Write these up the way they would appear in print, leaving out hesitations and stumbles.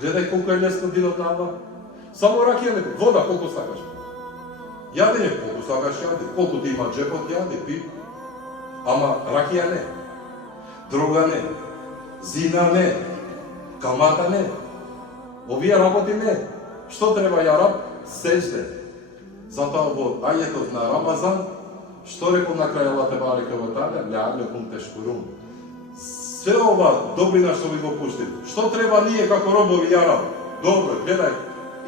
Гледај колко е лесно динот на Аллах. Само ракија не пи. Вода колко сакаш. Јадење колко сакаш јади. Колко ти има джепот јади, пи. Ама ракија не. Дрога не. Зина не. Камата не. Овие работи не. Што треба ја раб? Сеџде. Затоа во ајетот на Рамазан, што рекол на крај Аллах тебарека ва таала, лјаалекум тешкурун. Све ова добрина што ви го пуштил. Што треба ние како робови ја раб? Добро, гледај.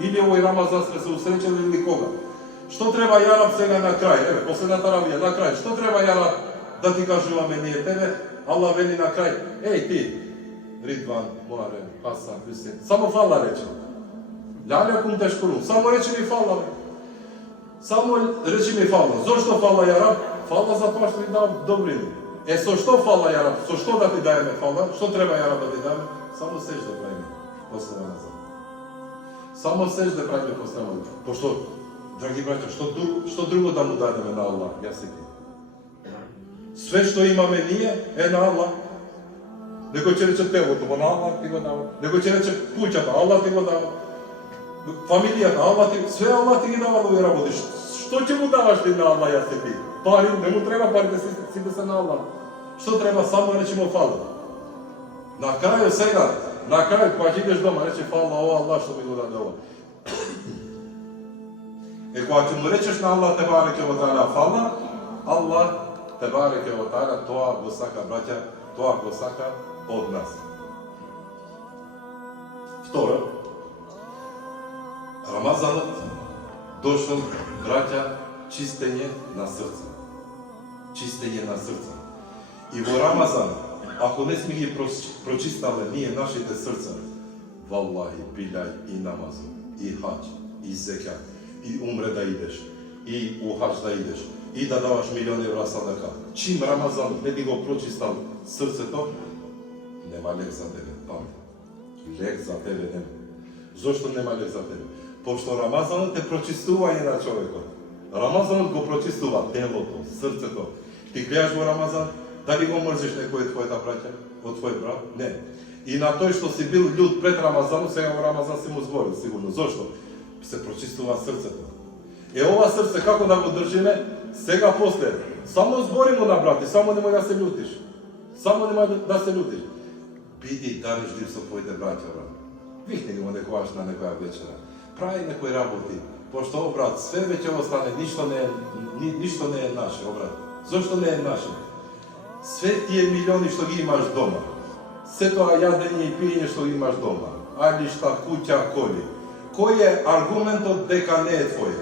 Или овој Рамазан сме се усреќали или кога? Што треба ја раб сега на крај? Еве, последната равија на крај. Што треба ја раб да ти кажуваме ние тебе? Аллах вели на крај, еј ти, Ридван, Муарем, Хасан, Хусейн, само фала рече. Лјаалекум тешкурун. Само рече ми фала. Само рече ми фала. Зошто фала ја раб? Фала за тоа што ви дав добрини. Со што фала ја раб? Со што да ти даеме фала? Што треба ја раб да ти даеме? Само сеџде правиме после Рамазан. Само сеџде правиме после Рамазан. Пошто, драги браќа, што друго да му дадеме на Аллах? Јас и ти. Све што имаме ние е на Аллах. Некој ќе рече телото, на Аллах ти го дава. Некој ќе рече куќата, Аллах ти го дава. Фамилијата, Аллах ти, све Аллах ти ги дава да ги работиш. Што ќе му даваш ти на Аллах, јас и ти? Пари, не му треба пари да сите се на Аллах. Што треба само речемо фала. На крају сега, на крају кога ќе идеш дома, рече фала о Аллах што ми го даде ова. Кога ќе му речеш на Аллах тебарека ва таала фала, Аллах тебарека ва таала тоа го сака, браќа, тоа го сака од нас. Второ, Рамазанот дошол, браќа, чистење на срце. Чистење на срце. И во Рамазан, ако не сме ги прочистале ние нашите срца, валлахи, билај и намазу, и хаџ, и зекат, и умре да идеш, и у хаџ да идеш, и да даваш милиони евра садака. Чим Рамазан не ти го прочистал срцето, нема лек за тебе, памти. Лек за тебе нема. Зошто нема лек за тебе? Пошто Рамазанот е прочистување на човекот. Рамазанот го прочистува телото, срцето. Ти гледаш во Рамазан, дали го мрзиш некој од твојата браќа, од твој брат? Не. И на тој што си бил људ пред Рамазанот, сега во Рамазан си му зборил, сигурно. Зошто? Се прочистува срцето. Ова срце како да го држиме? Сега после. Само збори му на брат и само немој да се љутиш. Само немој да се љутиш. Биди дарежлив со твоите браќа, брат. Вихни го некојаш на некоја вечера. Прави некои работи. Пошто, брат, све веќе остане, ништо не е наше, брат. Зошто не е наше? Све тие милиони што ги имаш дома, се тоа јадење и пиење што ги имаш дома, алишта, куќа, коли. Кој е аргументот дека не е твој?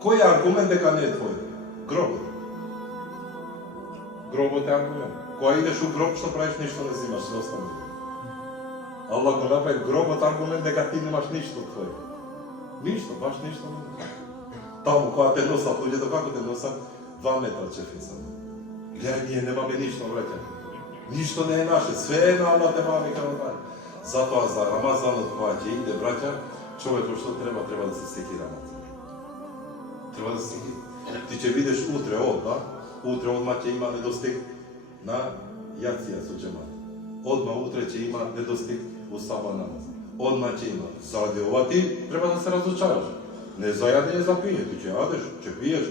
Кој е аргумент дека не е твој? Гробот. Гробот е аргумент. Кога идеш у гроб, што правиш, ништо не зимаш, се остане. Аллах го направи гробот аргумент дека ти немаш ништо твој. Ништо, баш ништо не. Таму кога те носат луѓето, како те носат? 2 метра чефица. Гледај, ние немаме ништо, браќа. Ништо не е наше, све е на Аллах тебарека ва таала. Затоа за Рамазанот кога ќе иде, браќа, човекот што треба да се сеќи Рамазан. Треба да се сеќи. Ти ќе видиш утре одма, одма ќе има недостиг на јација со џемат. Одма утре ќе има недостиг во саба намаз. Одма ќе има. Заради ова ти треба да се разочараш. Не за јадење, за пиење. Ти ќе јадеш, ќе пиеш.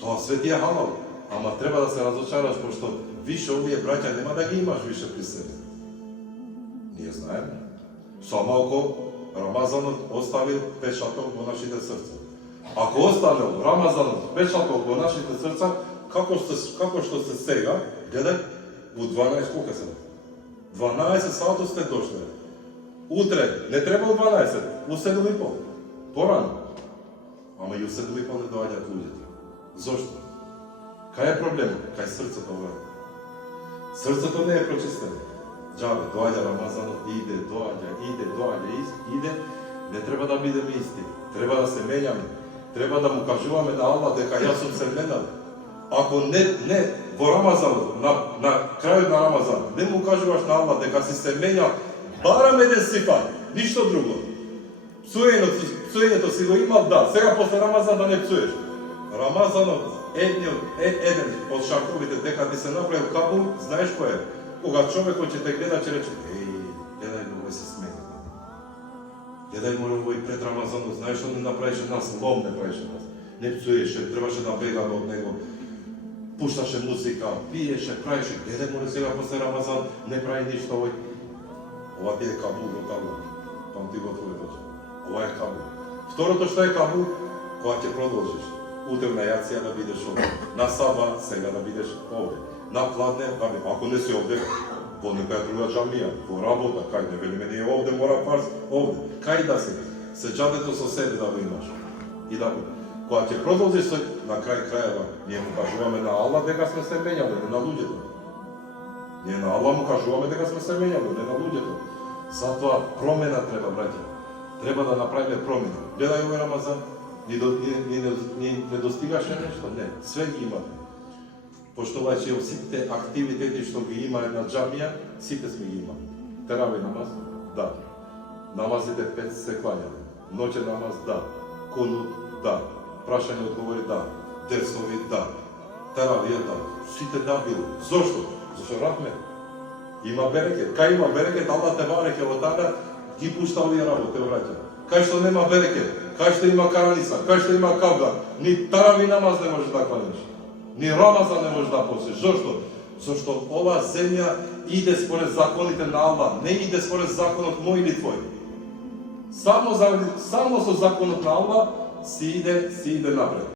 Тоа све ти е халал. Ама треба да се разочараш, пошто више овие браќа нема да ги имаш више при себе. Ние знаеме. Само ако Рамазанот оставил печаток во нашите срца. Ако оставил Рамазанот печаток во нашите срца, како што се сега, гледај, у 12 колка се? 12 сато сте дошле. Утре не треба у 12, у 7:30. Порано. Ама и у 7:30 не доаѓаат луѓето. Зошто? Кај е проблемот? Кај срцето, брат. Срцето не е прочистено. Џабе, доаѓа Рамазанот, иде, не треба да бидеме исти. Треба да се менјаме. Треба да му кажуваме на Аллах дека јас сум се менал. Ако не во Рамазанот, на крајот на Рамазан, не му кажуваш на Аллах дека си се менјал, барам еден сифат, ништо друго. Псуењето си го имал, да, сега после Рамазан да не псуеш. Рамазанот еден од шартовите дека ти се направил кабул, знаеш кој е? Кога човекот ќе те гледа, ќе рече, гледај го, се смеја. Гледај море овој пред Рамазанот, знаеш што не направише нас, лом не правише нас. Не пцуеше, требаше да бегаме од него. Пушташе музика, пиеше, правише. Гледај море сега после Рамазан, не прави ништо овој. Ова ти е Кабул, готово. Памти го твоето. Ова е Кабул. Второто што е Кабул, кога ќе продолжиш. Утре на јација да бидеш овде. На саба, сега да бидеш овде. На пладне, ако не си овде, во некоја друга џамија, во работа, кај не велиме ние овде, мора парс, овде. Кај да се? Сеџадето со себе да го имаш. И да го. Кога ќе продолжиш на крај крајева, ние му кажуваме на Аллах дека сме се менјали, не на луѓето. Ние на Аллах му кажуваме дека сме се менјали, не на луѓето. Затоа промена треба, браќа. Треба да направиме промена. Гледај овој Рамазан, ни недостигаше нешто? Не, све ги имаме. Поштовајќи сите активитети што ги има една џамија, сите сме ги имали. Терави намаз? Да. Намазите 5 се клањаме. Ноќен намаз? Да. Кунут? Да. Прашање одговори? Да. Дерсови? Да. Теравија? Да. Сите да било. Зошто? Зошто рахме? Има берекет. Кај има берекет, Аллах те бареке од тага, ги пушта овие работи, враќа. Кај што нема берекет, кај што има караница, кај што има кавга, ни тарави намаз не можеш да кланиш. Ни Рамазан не можеш да постиш. Зошто? Зошто ова земја иде според законите на Аллах, не иде според законот мој или твој. Само со законот на Аллах си иде напред.